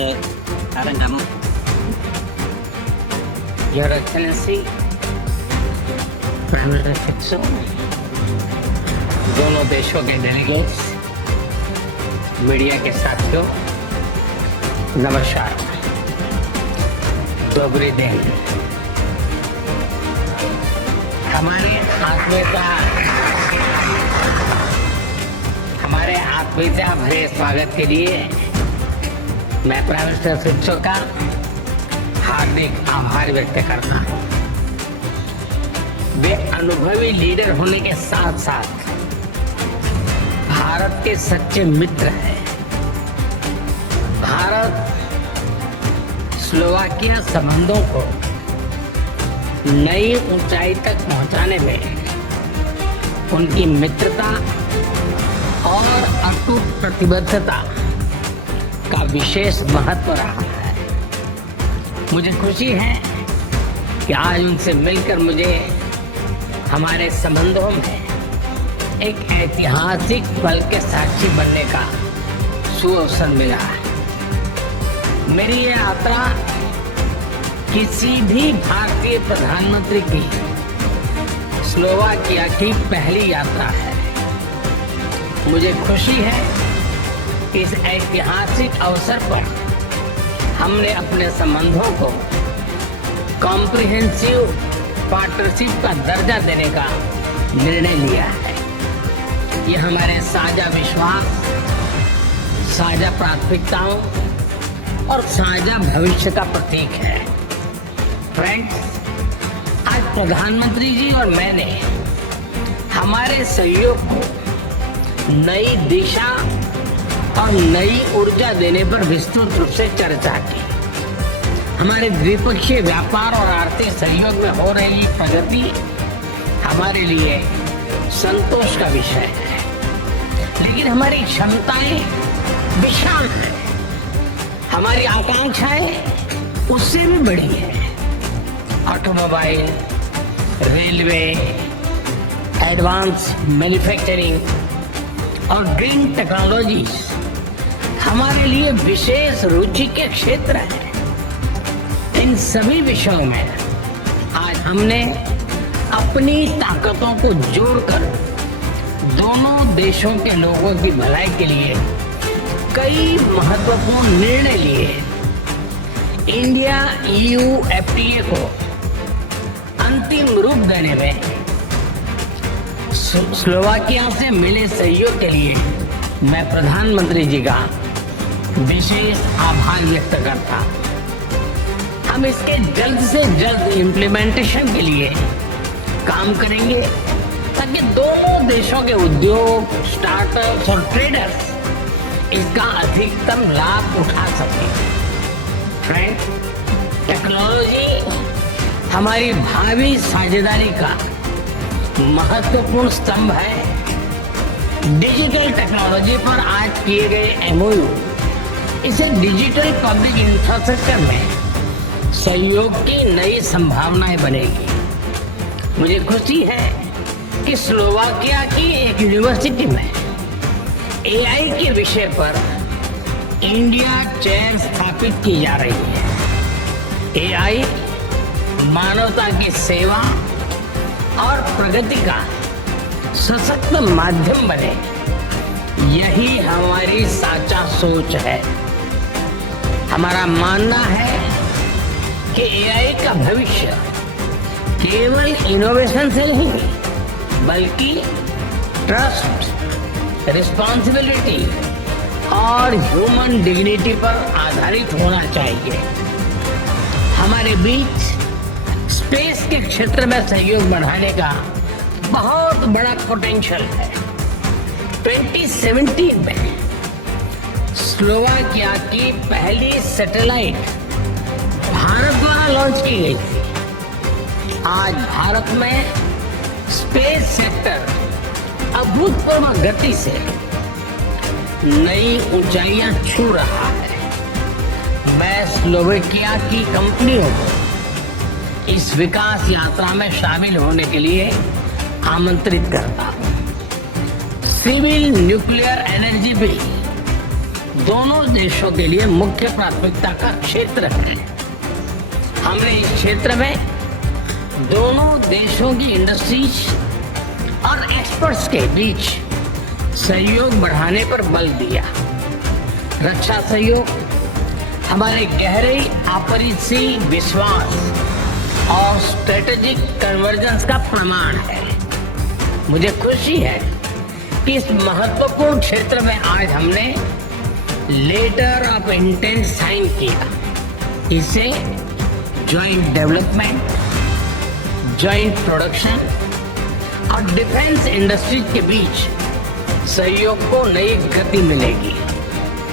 कारण हम Your Excellency, Prime Minister Fitso, दोनों देशों के डेलीगेट्स, मीडिया के साथियों, नमस्कार, दोगरे दिन। हमारे आत्मीयता भरे स्वागत के लिए मैं प्राइम मिनिस्टर फिट्सो का हार्दिक आभार व्यक्त करता हूं। वे अनुभवी लीडर होने के साथ साथ भारत के सच्चे मित्र हैं। भारत स्लोवाकिया संबंधों को नई ऊंचाई तक पहुंचाने में उनकी मित्रता और अटूट प्रतिबद्धता का विशेष महत्व रहा है। मुझे खुशी है कि आज उनसे मिलकर मुझे हमारे संबंधों में एक ऐतिहासिक पल के साक्षी बनने का सुअवसर मिला है। मेरी ये यात्रा किसी भी भारतीय प्रधानमंत्री की स्लोवाकिया की पहली यात्रा है। मुझे खुशी है कि इस ऐतिहासिक अवसर पर हमने अपने संबंधों को कॉम्प्रिहेंसिव पार्टनरशिप का दर्जा देने का निर्णय लिया है। ये हमारे साझा विश्वास, साझा प्राथमिकताओं और साझा भविष्य का प्रतीक है। फ्रेंड्स, आज प्रधानमंत्री जी और मैंने हमारे सहयोग को नई दिशा और नई ऊर्जा देने पर विस्तृत रूप से चर्चा की। हमारे द्विपक्षीय व्यापार और आर्थिक सहयोग में हो रही प्रगति हमारे लिए संतोष का विषय है, लेकिन हमारी क्षमताएं विशाल हैं, हमारी आकांक्षाएं उससे भी बड़ी है। ऑटोमोबाइल, रेलवे, एडवांस मैन्युफैक्चरिंग और ग्रीन टेक्नोलॉजी हमारे लिए विशेष रुचि के क्षेत्र हैं। इन सभी विषयों में आज हमने अपनी ताकतों को जोड़कर दोनों देशों के लोगों की भलाई के लिए कई महत्वपूर्ण निर्णय लिए। इंडिया EU FTA को अंतिम रूप देने में स्लोवाकिया से मिले सहयोग के लिए मैं प्रधानमंत्री जी का विशेष आभार व्यक्त करता हूं। हम इसके जल्द से जल्द इम्प्लीमेंटेशन के लिए काम करेंगे ताकि दोनों देशों के उद्योग, स्टार्टअप्स और ट्रेडर्स इसका अधिकतम लाभ उठा सकें। फ्रेंड्स, टेक्नोलॉजी हमारी भावी साझेदारी का महत्वपूर्ण स्तंभ है। डिजिटल टेक्नोलॉजी पर आज किए गए MOU इसे डिजिटल पब्लिक इंफ्रास्ट्रक्चर में सहयोग की नई संभावनाएं बनेगी। मुझे खुशी है कि स्लोवाकिया की एक यूनिवर्सिटी में AI के विषय पर इंडिया चेयर स्थापित की जा रही है। AI मानवता की सेवा और प्रगति का सशक्त माध्यम बने, यही हमारी साचा सोच है। हमारा मानना है कि AI का भविष्य केवल इनोवेशन से नहीं बल्कि ट्रस्ट, रिस्पॉन्सिबिलिटी और ह्यूमन डिग्निटी पर आधारित होना चाहिए। हमारे बीच स्पेस के क्षेत्र में सहयोग बढ़ाने का बहुत बड़ा पोटेंशियल है। 2017 में स्लोवाकिया की पहली सैटेलाइट भारत द्वारा लॉन्च की गई थी। आज भारत में स्पेस सेक्टर अभूतपूर्व गति से नई ऊंचाइयां छू रहा है। मैं स्लोवाकिया की कंपनियों को इस विकास यात्रा में शामिल होने के लिए आमंत्रित करता हूं। सिविल न्यूक्लियर एनर्जी भी दोनों देशों के लिए मुख्य प्राथमिकता का क्षेत्र है। हमने इस क्षेत्र में दोनों देशों की इंडस्ट्रीज और एक्सपर्ट्स के बीच सहयोग बढ़ाने पर बल दिया। रक्षा सहयोग हमारे गहरे अपरिचित विश्वास और स्ट्रेटेजिक कन्वर्जेंस का प्रमाण है। मुझे खुशी है कि इस महत्वपूर्ण क्षेत्र में आज हमने लेटर ऑफ इंटेंट साइन किया। इससे जॉइंट डेवलपमेंट, जॉइंट प्रोडक्शन और डिफेंस इंडस्ट्री के बीच सहयोग को नई गति मिलेगी।